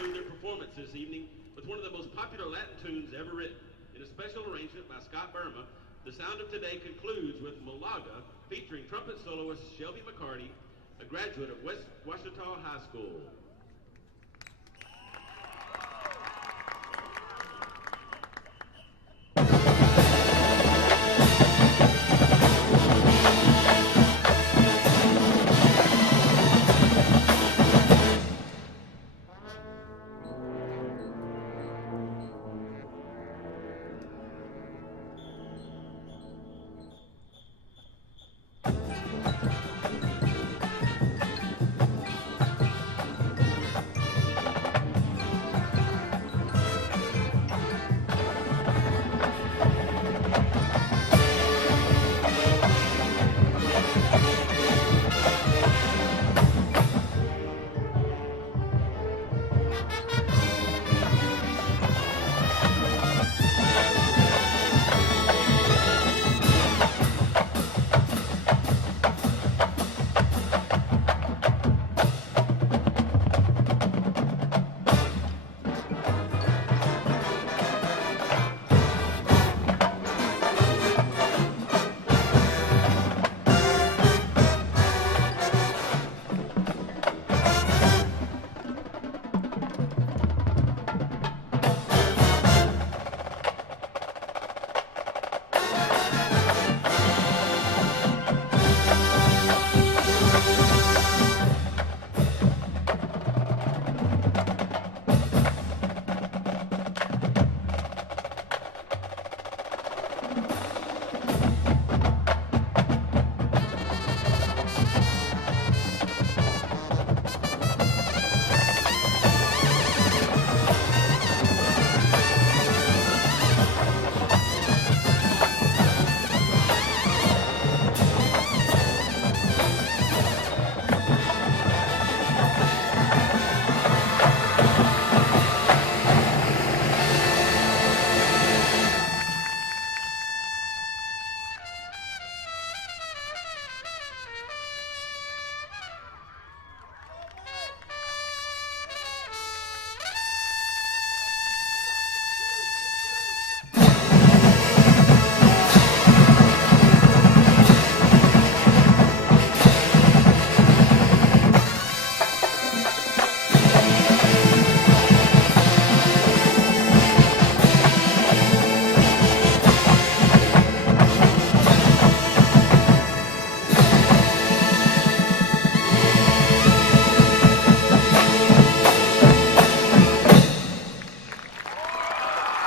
conclude their performance this evening with one of the most popular Latin tunes ever written. In a special arrangement by Scott Burma, the sound of today concludes with Malaga, featuring trumpet soloist Shelby McCarty, a graduate of West Washita High School.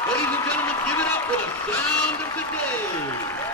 Ladies and gentlemen, give it up for the sound of today.